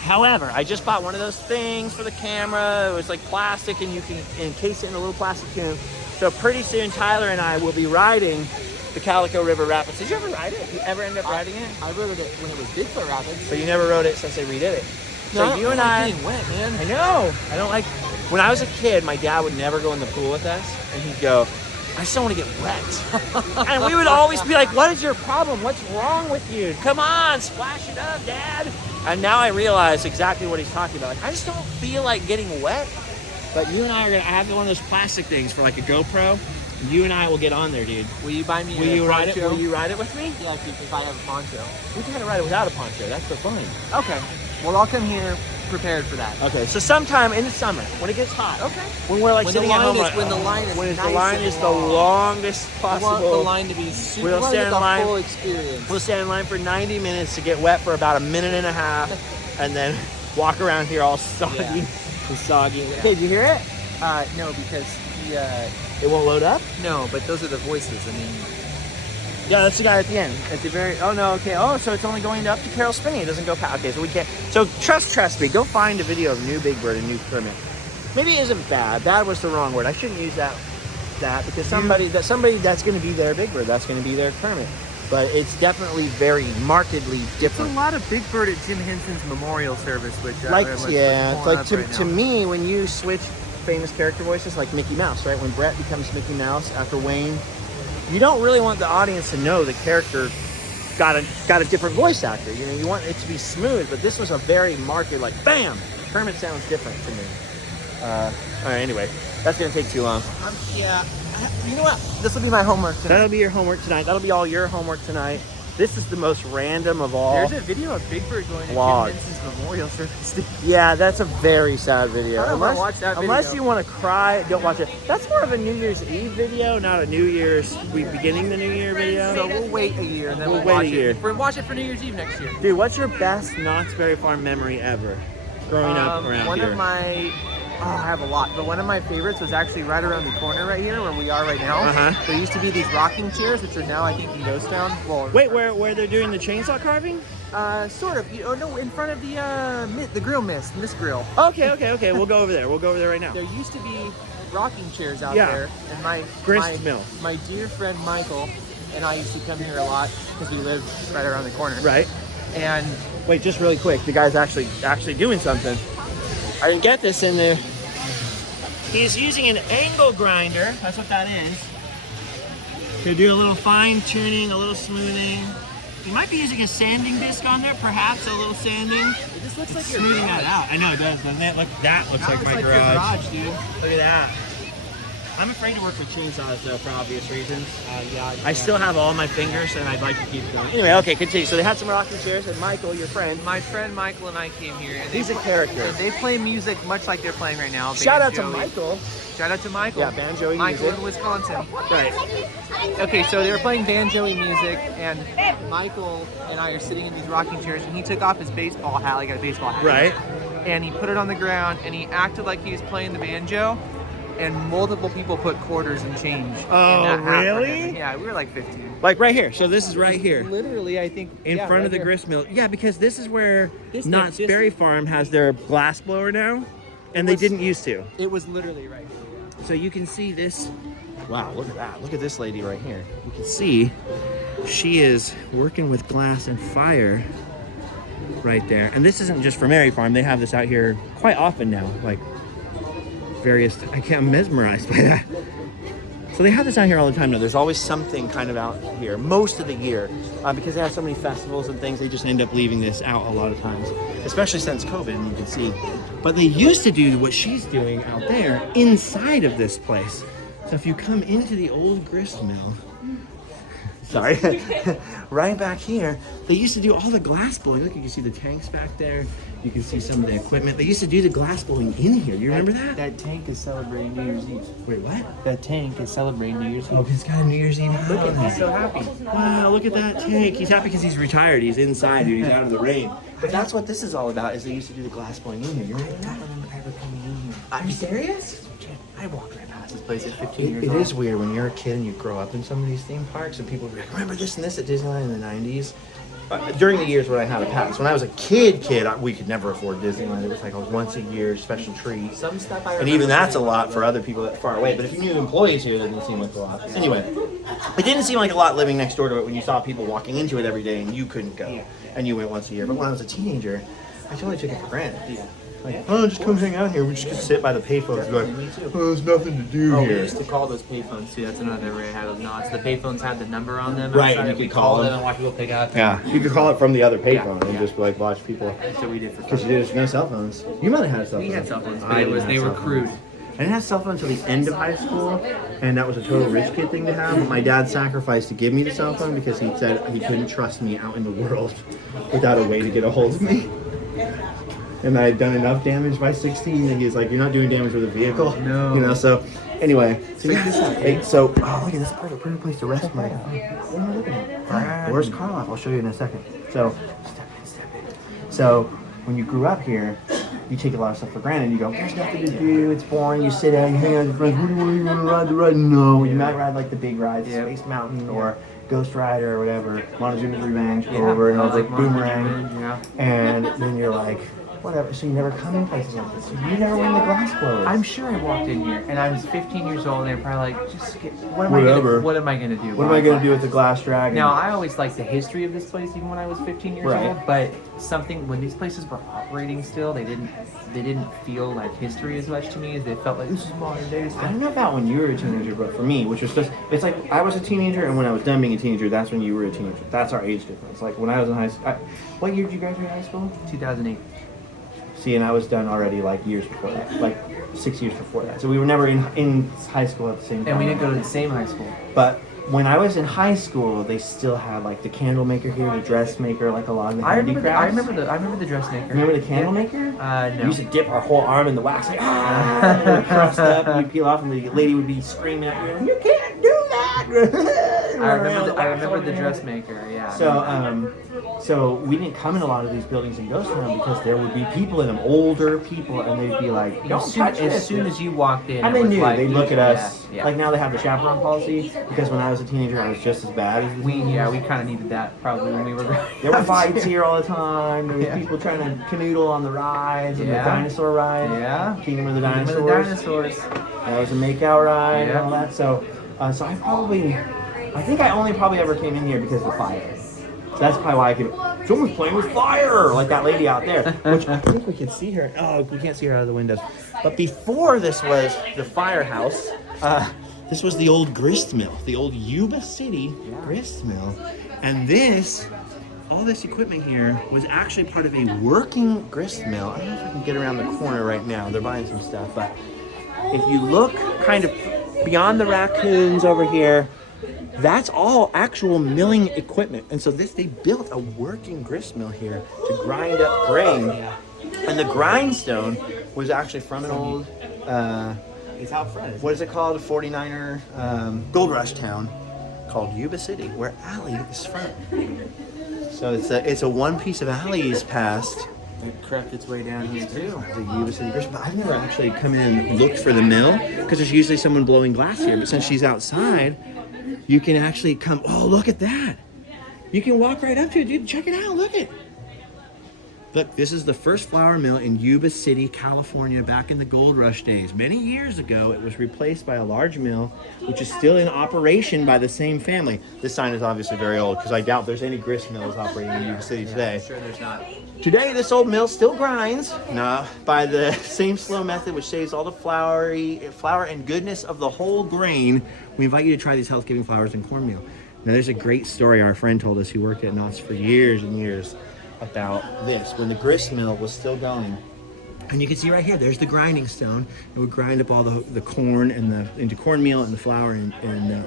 However, I just bought one of those things for the camera. It was like plastic and you can encase it in a little plastic tube. So pretty soon Tyler and I will be riding the Calico River Rapids. Did you ever ride it? You ever end up riding it? I rode it when it was Bigfoot Rapids. But you never rode it since they redid it. No, So you and I, getting wet, man. I know. I don't like. When I was a kid, my dad would never go in the pool with us, and he'd go, "I just don't want to get wet." And we would always be like, "What is your problem? What's wrong with you? Come on, splash it up, Dad." And now I realize exactly what he's talking about. Like, I just don't feel like getting wet. But you and I are gonna. I have one of those plastic things for like a GoPro. You and I will get on there, dude. Will you buy me Will a you ride it? poncho? Will you ride it with me? Yeah, if I have a poncho. We can ride it without a poncho. That's so fun. Okay. Well, I'll come here prepared for that. Okay, so sometime in the summer, when it gets hot. Okay. When we're like When sitting the at line home, is- like, when the line is when nice the line and is the long. longest I possible. want the line to be super. We'll stand in the line. full experience. We'll stand in line for 90 minutes to get wet for about a minute and a half, and then walk around here all soggy and soggy. Yeah. Okay, did you hear it? No, because It won't load up? no, but those are the voices. I mean, Yeah, that's the guy at the end. At the very. Oh no. Okay. Oh, so it's only going up to Carol Spinney. It doesn't go past. Okay, so we can't. So trust me. Go find a video of new Big Bird and new Kermit. Maybe it isn't bad. Bad was the wrong word. I shouldn't use that because somebody that's going to be their Big Bird. That's going to be their Kermit. But it's definitely very markedly it's a different. lot of Big Bird at Jim Henson's memorial service, which Like what's yeah, it's pulling like up right to now. me when you switch famous character voices like Mickey Mouse, right? When Brett becomes Mickey Mouse after Wayne, you don't really want the audience to know the character got a different voice actor. You know, you want it to be smooth, but this was a very marked like bam. Kermit sounds different to me. All right, anyway, that's gonna take too long. Yeah, you know what? This will be my homework tonight. That'll be your homework tonight. That'll be all your homework tonight. This is the most random of all. There's a video of Big Bird going to Vlog. Jim Henson's memorial service. Yeah, that's a very sad video. I don't wanna watch that Unless video. you want to cry, don't watch it. That's more of a New Year's Eve video, not a New Year's beginning the New Year video. So we'll wait a year and then We'll we'll, wait watch a year. it. We'll watch it for New Year's Eve next year. Dude, what's your best Knott's Berry Farm memory ever? Growing up around one here. of my, I have a lot, but one of my favorites was actually right around the corner right here where we are right now. Uh-huh. There used to be these rocking chairs, which are now I think in Ghost Town. Well, Wait, where they're doing the chainsaw carving? sort of. Oh no, in front of the grill Miss Grill. Okay. We'll go over there. We'll go over there right now. There used to be rocking chairs out Yeah. there, and my Grist Mill. My dear friend Michael and I used to come here a lot because we lived right around the corner. Right. And Wait, just really quick. The guy's actually doing something. I didn't get this in there. He's using an angle grinder. That's what that is. To do a little fine tuning, a little smoothing. He might be using a sanding disc on there, perhaps a little sanding. it just looks like your Smoothing garage. that out. I know it does, doesn't it? Look, that looks like my Your garage. dude. Look at that. I'm afraid to work with chainsaws though, for obvious reasons. Yeah. I still have all my fingers and I'd like to keep going. Anyway, okay, continue. So they had some rocking chairs and Michael, your friend, My friend Michael and I came here, and he's a character. they play music much like they're playing right now. Shout out to Banjo-y. Michael. Shout out to Michael. Yeah, banjo-y Michael music. in Wisconsin. Right. Okay, so they were playing banjo-y music, and Michael and I are sitting in these rocking chairs, and he took off his baseball hat, like a baseball hat. Right. And he put it on the ground, and he acted like he was playing the banjo, and multiple people put quarters and change. Oh, in that hat for really? him. Yeah, we were like 15. Like right here. So this is right here. Literally, I think. In yeah, front right of the here. grist mill. Yeah, because this is where This- Knott's this- Berry Farm has their glass blower now. And they was- didn't used to. It was literally right here. So you can see this. Wow, look at that. Look at this lady right here. You can see she is working with glass and fire right there. And this isn't just for Mary Farm. They have this out here quite often now. Like various, I'm mesmerized by that. So they have this out here all the time now. There's always something kind of out here most of the year because they have so many festivals and things. They just end up leaving this out a lot of times, especially since COVID, and you can see. But they used to do what she's doing out there inside of this place. So if you come into the old grist mill, sorry, right back here, they used to do all the glass blowing. Look, you can see the tanks back there. You can see some of the equipment. They used to do the glass blowing in here. You remember that? That tank is celebrating New Year's Eve. Wait, what? That tank is celebrating New Year's Eve. Oh, he's got a New Year's Eve. Look at He's that. so happy. Wow, look at that tank. He's happy because he's retired. He's inside, dude. He's out of the rain. But that's what this is all about, is they used to do the glass blowing in here. You remember that? Ever coming in here. Are you serious? I walked right past this place at 15 years It old. is weird when you're a kid and you grow up in some of these theme parks and people are like, remember this and this at Disneyland in the 90s? During the years when I had a pass. When I was a kid, we could never afford Disneyland. It was like a once a year special treat. Some stuff I And remember even that's a saying- lot for other people that are far away. But if you knew employees here, it didn't seem like a lot. Anyway, it didn't seem like a lot living next door to it when you saw people walking into it every day and you couldn't go. And you went once a year. But when I was a teenager, I totally took it for granted. Yeah. Like, oh, just come hang out here. We just get to sit by the payphones and be like, oh, there's nothing to do Oh, we here. used to call those payphones too. That's another memory I had of Knott's. The payphones had the number on them. Right, outside. and you We could call them. and watch people pick up. Yeah, you could call it from the other payphone and Yeah. just like watch people. That's what we did for Because fun. there's no cell phones. You might have had cell phones. We had cell phones, I but didn't have they were cell phones. crude. I didn't have cell phones until the end of high school, and that was a total rich kid thing to have. But my dad sacrificed to give me the cell phone because he said he couldn't trust me out in the world without a way to get a hold of me. and I had done enough damage by 16, and he's like, "You're not doing damage with a vehicle." No. You know, so anyway, so Check this out. hey, so oh, look at this, perfect place to rest right now. What am I looking at? Where's Carlisle? I'll show you in a second. So step in. So when you grew up here, you take a lot of stuff for granted. You go, there's nothing to do. It's boring. You sit down, you hang out with your friends. What do you want to ride? The ride? No, you might ride like the big rides, Space Mountain or Ghost Rider or whatever. Montezuma's Revenge, go over and over, Boomerang, and then you're like, whatever. So you never come in places like this. So you never win the glass blowers. I'm sure I walked in here and I was 15 years old and they're probably like, just get, what am I gonna do? What am I gonna do with the glass dragon? Now I always liked the history of this place even when I was 15 years old, but when these places were operating still, they didn't feel like history as much to me as they felt like this is modern day stuff. I don't know about when you were a teenager, but for me, which was just, it's like I was a teenager, and when I was done being a teenager, that's when you were a teenager. That's our age difference. Like when I was in high school, what year did you graduate high school? 2008. See, and I was done already like years before that, like 6 years before that. So we were never in high school at the same time. And we didn't go to the same high school. But when I was in high school, they still had like the candle maker here, the dressmaker, like a lot of the handicrafts. I remember the dressmaker. Remember the candle maker? No. We used to dip our whole arm in the wax, like crust up, and you peel off, and the lady would be screaming at you, "You can't do that!" I remember the dressmaker. Yeah. So we didn't come in a lot of these buildings in Ghost Town because there would be people in them, older people, and they'd be like, "Don't touch this." As soon as you walked in, and they knew. Like, they'd look at us. Yeah. Like now they have the chaperone policy because when I was a teenager, I was just as bad as we kind of needed that probably when we were. There were fights here all the time. There was people trying to canoodle on the rides and the dinosaur ride. Yeah. Kingdom of the Dinosaurs. That was a makeout ride and all that. So I think I only probably ever came in here because of the fire. So that's probably why I could. Someone's playing with fire, like that lady out there. Which I think we can see her. Oh, we can't see her out of the windows. But before this was the firehouse. This was the old grist mill, the old Yuba City grist mill, and all this equipment here was actually part of a working grist mill. I don't know if I can get around the corner right now. They're buying some stuff, but if you look kind of beyond the raccoons over here, that's all actual milling equipment. And so they built a working grist mill here to grind up grain. And the grindstone was actually from an old, it's out front. what is it called? A 49er gold rush town called Yuba City, where Allie is from. So it's a one piece of Allie's past. It crept its way down here too. The Yuba City grist, but I've never actually come in and looked for the mill because there's usually someone blowing glass here. But since she's outside, you can actually come. Oh, look at that! You can walk right up to it, dude. Check it out. Look. Look, this is the first flour mill in Yuba City, California, back in the gold rush days. Many years ago, it was replaced by a large mill, which is still in operation by the same family. This sign is obviously very old, because I doubt there's any grist mills operating in Yuba City today. I'm sure there's not. Today, this old mill still grinds by the same slow method, which saves all the flour and goodness of the whole grain. We invite you to try these health-giving flours and cornmeal. Now, there's a great story our friend told us who worked at Knott's for years and years about this, when the grist mill was still going. And you can see right here, there's the grinding stone. It would grind up all the corn into cornmeal and the flour and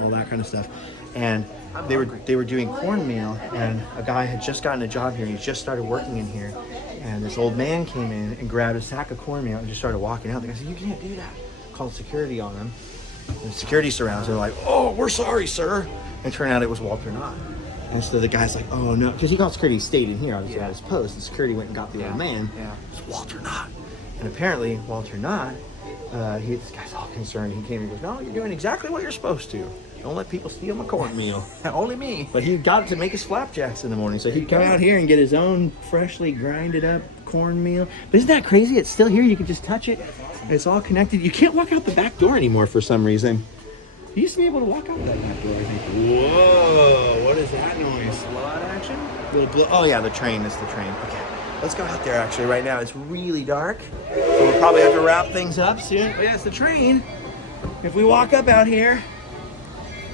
all that kind of stuff. And they were doing cornmeal, and a guy had just gotten a job here. He just started working in here, and this old man came in and grabbed a sack of cornmeal and just started walking out. The guy said, "You can't do that." Called security on him. And security surrounds. They're like, "Oh, we're sorry, sir." And it turned out it was Walter Knott. And so the guy's like, "Oh no," because he called security, stayed in here obviously at his post, and security went and got the old man. It was Walter Knott. And apparently Walter Knott, this guy's all concerned. He came and goes, "No, you're doing exactly what you're supposed to. Don't let people steal my cornmeal." Only me. But he got to make his flapjacks in the morning, so he'd come out here and get his own freshly grinded up cornmeal. But isn't that crazy? It's still here. You can just touch it. It's all connected. You can't walk out the back door anymore for some reason. You used to be able to walk out that back door, I think. Whoa, what is that noise? Blood action? Oh yeah, the train. It's the train. Okay, let's go out there actually right now. It's really dark, so we'll probably have to wrap things up soon. But yeah, it's the train. If we walk up out here,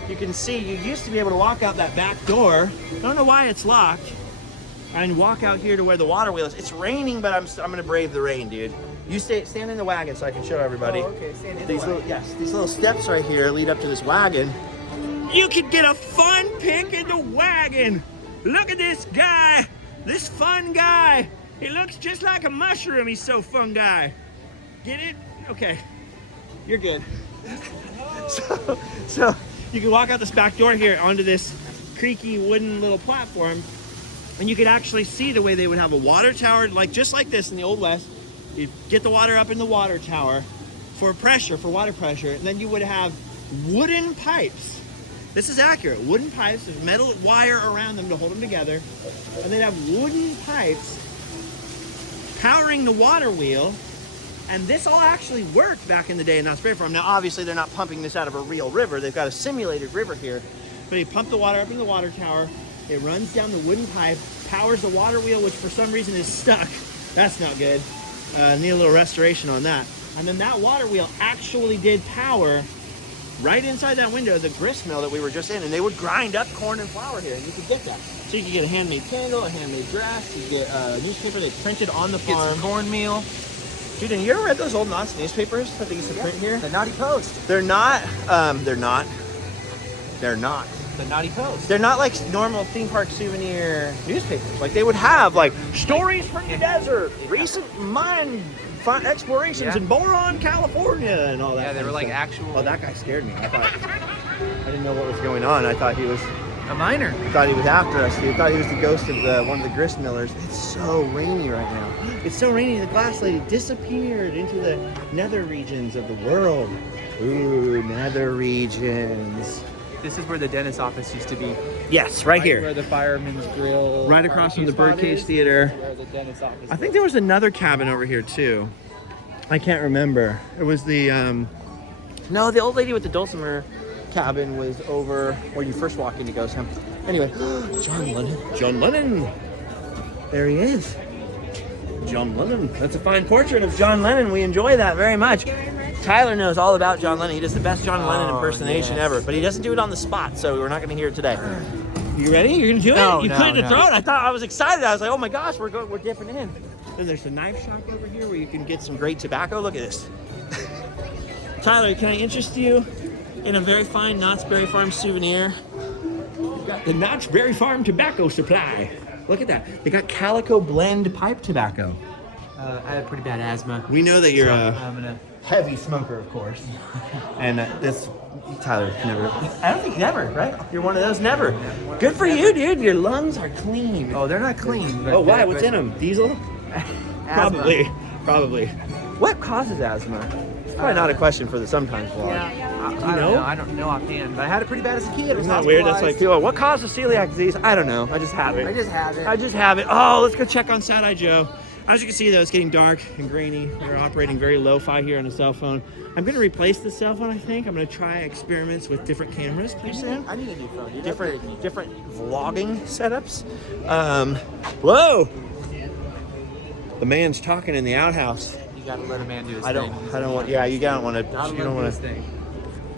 you can see you used to be able to walk out that back door. I don't know why it's locked. And walk out here to where the water wheel is. It's raining, but I'm gonna brave the rain, dude. You stand in the wagon so I can show everybody. Oh, okay, stand in the wagon. These little steps right here lead up to this wagon. You could get a fun pic in the wagon. Look at this guy, this fun guy. He looks just like a mushroom. He's so fungi. Get it? Okay. You're good. So you can walk out this back door here onto this creaky wooden little platform, and you could actually see the way they would have a water tower, like just like this in the Old West. You'd get the water up in the water tower for pressure, for water pressure, and then you would have wooden pipes. This is accurate. Wooden pipes with metal wire around them to hold them together, and they'd have wooden pipes powering the water wheel. And this all actually worked back in the day in Knott's Berry Farm. Now, obviously, they're not pumping this out of a real river. They've got a simulated river here. But you pump the water up in the water tower. It runs down the wooden pipe, powers the water wheel, which for some reason is stuck. That's not good. Need a little restoration on that. And then that water wheel actually did power right inside that window the grist mill that we were just in. And they would grind up corn and flour here, and you could get that. So you could get a handmade candle, a handmade dress. You could get a newspaper they printed on the farm. Get some cornmeal. Dude, have you ever read those old Knott's newspapers that they used to print here? The Knotty Post. They're not. The Knotty Post. They're not like normal theme park souvenir newspapers. Like they would have like stories from the desert, recent mine explorations in Boron, California, and all that. Yeah, they were like actual. Oh, that guy scared me. I didn't know what was going on. I thought he was a miner. I thought he was after us. I thought he was the ghost of one of the grist millers. It's so rainy right now. It's so rainy. The glass lady disappeared into the nether regions of the world. Ooh, nether regions. This is where the dentist office used to be. Yes, right here. Where the fireman's grill. Right across from the Birdcage Theater. Where the dentist office I think there was another cabin over here too. I can't remember. It was the no, the old lady with the dulcimer cabin was over where you first walk in to Ghost Town. Anyway, John Lennon. John Lennon. There he is. John Lennon. That's a fine portrait of John Lennon. We enjoy that very much. Tyler knows all about John Lennon. He does the best John Lennon impersonation ever, but he doesn't do it on the spot, so we're not going to hear it today. You ready? You're going to do it? No, you no, cleared the no. throat? I was excited. I was like, oh my gosh, we're dipping in. Then there's a knife shop over here where you can get some great tobacco. Look at this. Tyler, can I interest you in a very fine Knott's Berry Farm souvenir? We've got the Knott's Berry Farm tobacco supply. Look at that. They got Calico Blend pipe tobacco. I have pretty bad asthma. We know that you're I'm gonna. heavy smoker, of course. And this, Tyler, never. I don't think never, right? You're one of those never. Good for you, dude. Your lungs are clean. Oh, they're not clean. But Oh, why? What's in them? Diesel? Asthma. Probably. What causes asthma? It's probably not a question for the Sometimes vlog. I don't know offhand, but I had it pretty bad as a kid. Isn't that weird? That's like, what causes celiac disease? I don't know. I just have it. I just have it. Oh, let's go check on Sad Eye Joe. As you can see, though, it's getting dark and grainy. We're operating very lo-fi here on a cell phone. I'm going to replace the cell phone, I think. I'm going to try experiments with different cameras pretty soon. I need a new phone. Different vlogging setups. Whoa! The man's talking in the outhouse. You gotta let a man do his thing. I don't want. Yeah, you don't want to. You don't want to.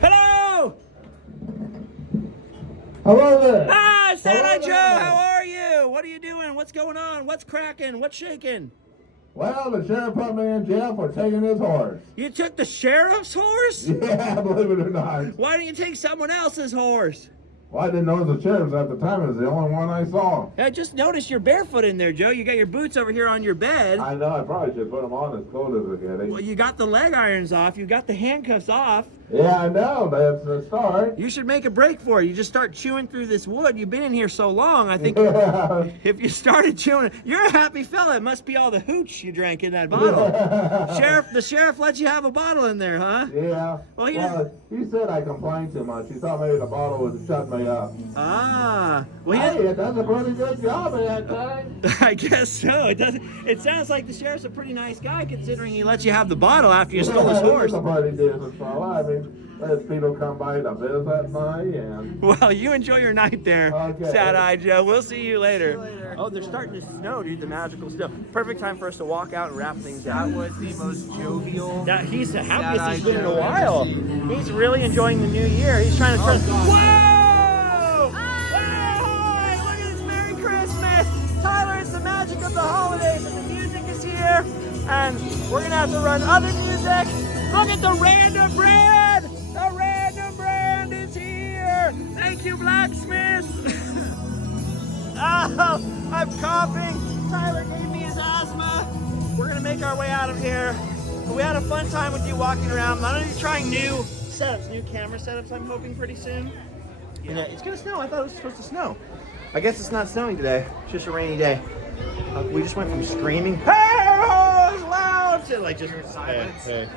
Hello. Hello there. Hi, Sad Eye Hello Joe. there. How are you? What are you doing? What's going on? What's cracking? What's shaking? Well, the sheriff put me in jail for taking his horse. You took the sheriff's horse? Yeah, believe it or not. Why didn't you take someone else's horse? Well, I didn't know it was the sheriff's at the time. It was the only one I saw. I just noticed you're barefoot in there, Joe. You got your boots over here on your bed. I know. I probably should put them on as cold as it's getting. Well, you got the leg irons off. You got the handcuffs off. Yeah, I know. That's the start. You should make a break for it. You just start chewing through this wood. You've been in here so long. I think Yeah. if you started chewing, you're a happy fella. It must be all the hooch you drank in that bottle. The sheriff let you have a bottle in there, huh? Yeah. Well, he he said I complained too much. He thought maybe the bottle would shut me up. Ah. Well, Hey, it does a pretty good job at that time. I guess so. It sounds like the sheriff's a pretty nice guy considering he let you have the bottle after you stole his horse. He's a pretty decent fella. I mean, his people come by to visit me and... Well, you enjoy your night there, Okay. Sad Eye Joe. We'll see you later. Oh, they're starting to snow, dude. The magical snow. Perfect time for us to walk out and wrap things That up. was the most jovial. Yeah, he's the happiest Sad-Eye he's been in a Joe while. I've ever He's really enjoying the new year. He's trying to turn. God. Whoa! Hi! Look at this! Merry Christmas! Tyler, it's the magic of the holidays, and the music is here. And we're gonna have to run other music. Look at the random brand! The random brand is here! Thank you, Blacksmith! Oh, I'm coughing. Tyler gave me his asthma make our way out of here. But we had a fun time with you walking around. I'm gonna be trying new setups, new camera setups, I'm hoping pretty soon. Yeah, it's gonna snow. I thought it was supposed to snow. I guess it's not snowing today. It's just a rainy day. We just went from screaming, "Hey, oh, it's loud!" to like just silence. Hey.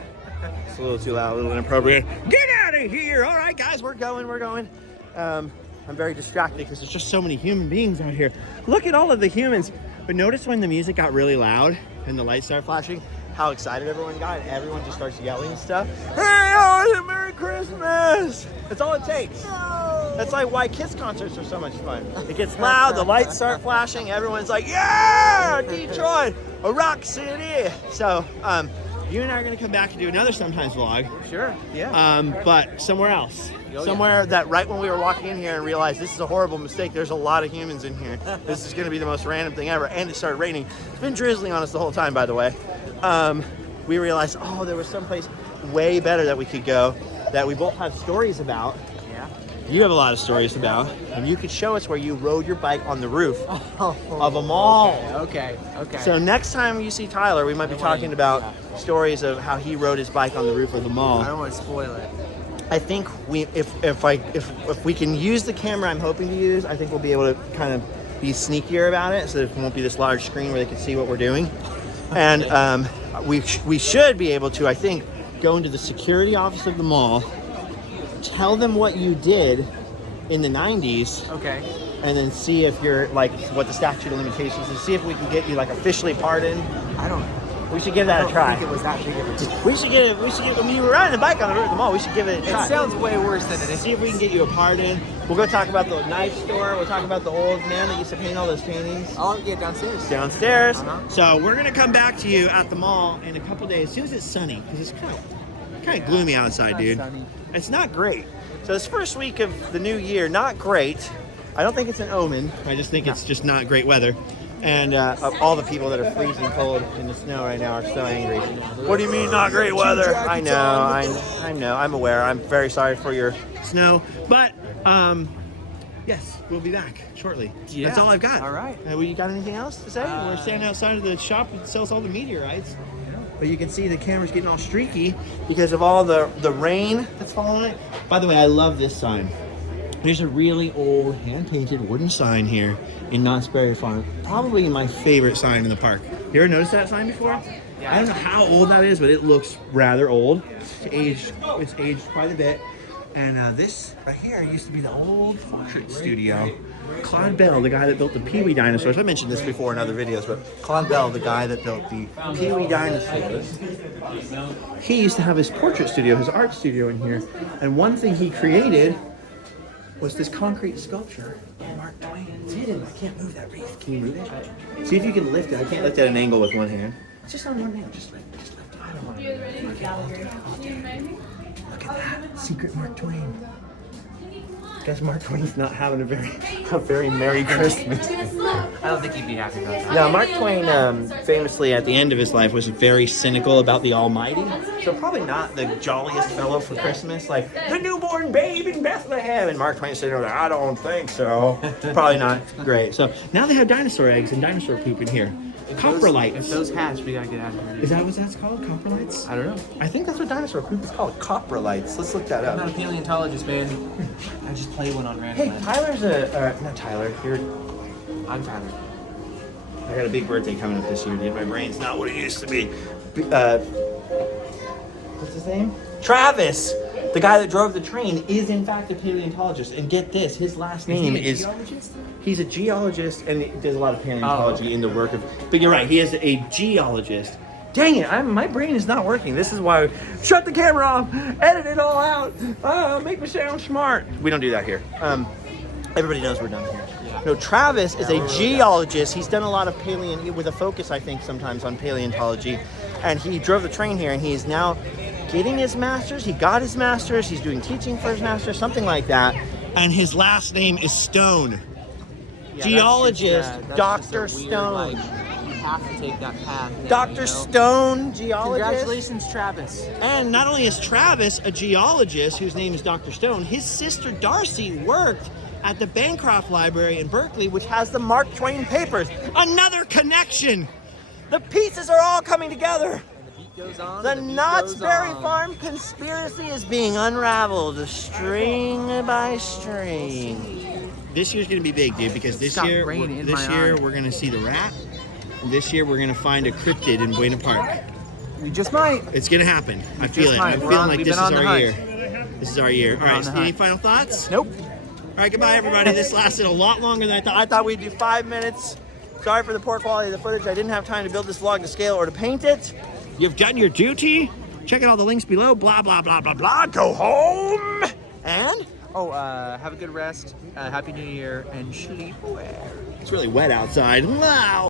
It's a little too loud, a little inappropriate. Get out of here! All right, guys, we're going. I'm very distracted because there's just so many human beings out here. Look at all of the humans. But notice when the music got really loud and the lights started flashing, how excited everyone got, and everyone just starts yelling and stuff. Hey, oh, Merry Christmas! That's all it takes. That's like why Kiss concerts are so much fun. It gets loud, the lights start flashing, everyone's like, yeah, Detroit, a rock city. So, you and I are gonna come back and do another Sometimes vlog. Sure, yeah. But somewhere else. Somewhere that right when we were walking in here and realized this is a horrible mistake, there's a lot of humans in here. This is gonna be the most random thing ever. And it started raining. It's been drizzling on us the whole time, by the way. We realized, oh, there was someplace way better that we could go that we both have stories about. Yeah. You have a lot of stories about. And you could show us where you rode your bike on the roof of a mall. Okay. So next time you see Tyler, we might be talking about stories of how he rode his bike on the roof of the mall. I don't want to spoil it. I think if we can use the camera I'm hoping to use, I think we'll be able to kind of be sneakier about it, so it won't be this large screen where they can see what we're doing. And we should be able to, I think, go into the security office of the mall, tell them what you did in the 90s. Okay. And then see if you're like what the statute of limitations is. See if we can get you like officially pardoned. I don't. We should give that a try. I think it was that big of a deal. We should give. I mean, you were riding a bike on the roof of the mall. We should give it a try. It sounds way worse than it is. See if we can get you a pardon. We'll go talk about the knife store. We'll talk about the old man that used to paint all those paintings. I'll get downstairs. Downstairs. So we're gonna come back to you at the mall in a couple days, as soon as it's sunny, because it's kind of gloomy outside, dude. Sunny. It's not great. So this first week of the new year, not great. I don't think it's an omen. I just think it's just not great weather. And all the people that are freezing cold in the snow right now are so angry. What do you mean not great weather? I know. I'm aware. I'm very sorry for your snow. But, yes, we'll be back shortly. Yeah. That's all I've got. All right. You got anything else to say? We're standing outside of the shop that sells all the meteorites. But you can see the camera's getting all streaky because of all the rain that's falling on it. By the way, I love this sign. There's a really old hand-painted wooden sign here in Knott's Berry Farm. Probably my favorite sign in the park. You ever noticed that sign before? Yeah. I don't know how old that is, but it looks rather old. It's aged quite a bit. And this right here used to be the old portrait studio. Claude Bell, the guy that built the Pee-wee dinosaurs. I mentioned this before in other videos, but Claude Bell, the guy that built the Pee-wee dinosaurs, he used to have his portrait studio, his art studio in here. And one thing he created was this concrete sculpture of Mark Twain. It's hidden. I can't move that wreath. Can you move it? See if you can lift it. I can't lift it at an angle with one hand. It's just on one hand. Just lift it. I don't want to. Look at that. Secret Mark Twain. Guess Mark Twain's not having a very Merry Christmas. I don't think he'd be happy about that. Now, Mark Twain famously at the end of his life was very cynical about the Almighty. So probably not the jolliest fellow for Christmas, like the newborn babe in Bethlehem. And Mark Twain sitting there like, I don't think so. Probably not great. So now they have dinosaur eggs and dinosaur poop in here. Coprolites. If those hatch, we gotta get out of here. Is that what that's called? Coprolites? I don't know. I think that's what dinosaur poop is called. Coprolites. Let's look that I'm up. not a paleontologist, man. I just play one on random. Hey, Tyler's not Tyler. I'm Tyler. I got a big birthday coming up this year, dude. My brain's not what it used to be. What's his name? Travis! The guy that drove the train is in fact a paleontologist. And get this, his last name is... Geologist? He's a geologist and he does a lot of paleontology in the work of... But you're right, he is a geologist. Dang it, my brain is not working. This is why... Shut the camera off! Edit it all out! Make me sound smart! We don't do that here. Everybody knows we're done here. No, Travis is a geologist. He's done a lot of with a focus, I think, sometimes on paleontology. And he drove the train here and he is now getting his master's. He got his master's. He's doing teaching for his master's, something like that. And his last name is Stone. Yeah, geologist, that's Dr. just a weird, Stone. you have to take that path. Now, Dr. Stone, geologist. Congratulations, Travis. And not only is Travis a geologist whose name is Dr. Stone, his sister Darcy worked at the Bancroft Library in Berkeley, which has the Mark Twain papers. Another connection. The pieces are all coming together. And the beat goes on. The and the beat Knott's goes Berry on. Farm conspiracy is being unraveled, string by string. This year's gonna be big, dude, because this Got year, rain in my eye. we're gonna see the rat. And this year we're gonna find a cryptid in Buena Park. We just might. It's gonna happen. I feel it. might. I'm We're feeling on- like we've this is been on the our hunt. year. This is our year. All on right, the any hunt. final thoughts? Nope. All right, goodbye, everybody. This lasted a lot longer than I thought. I thought we'd do 5 minutes. Sorry for the poor quality of the footage. I didn't have time to build this vlog to scale or to paint it. You've done your duty. Check out all the links below. Blah, blah, blah, blah, blah. Go home. And Oh, have a good rest. Happy New Year and sleep well. it's really wet outside. Wow.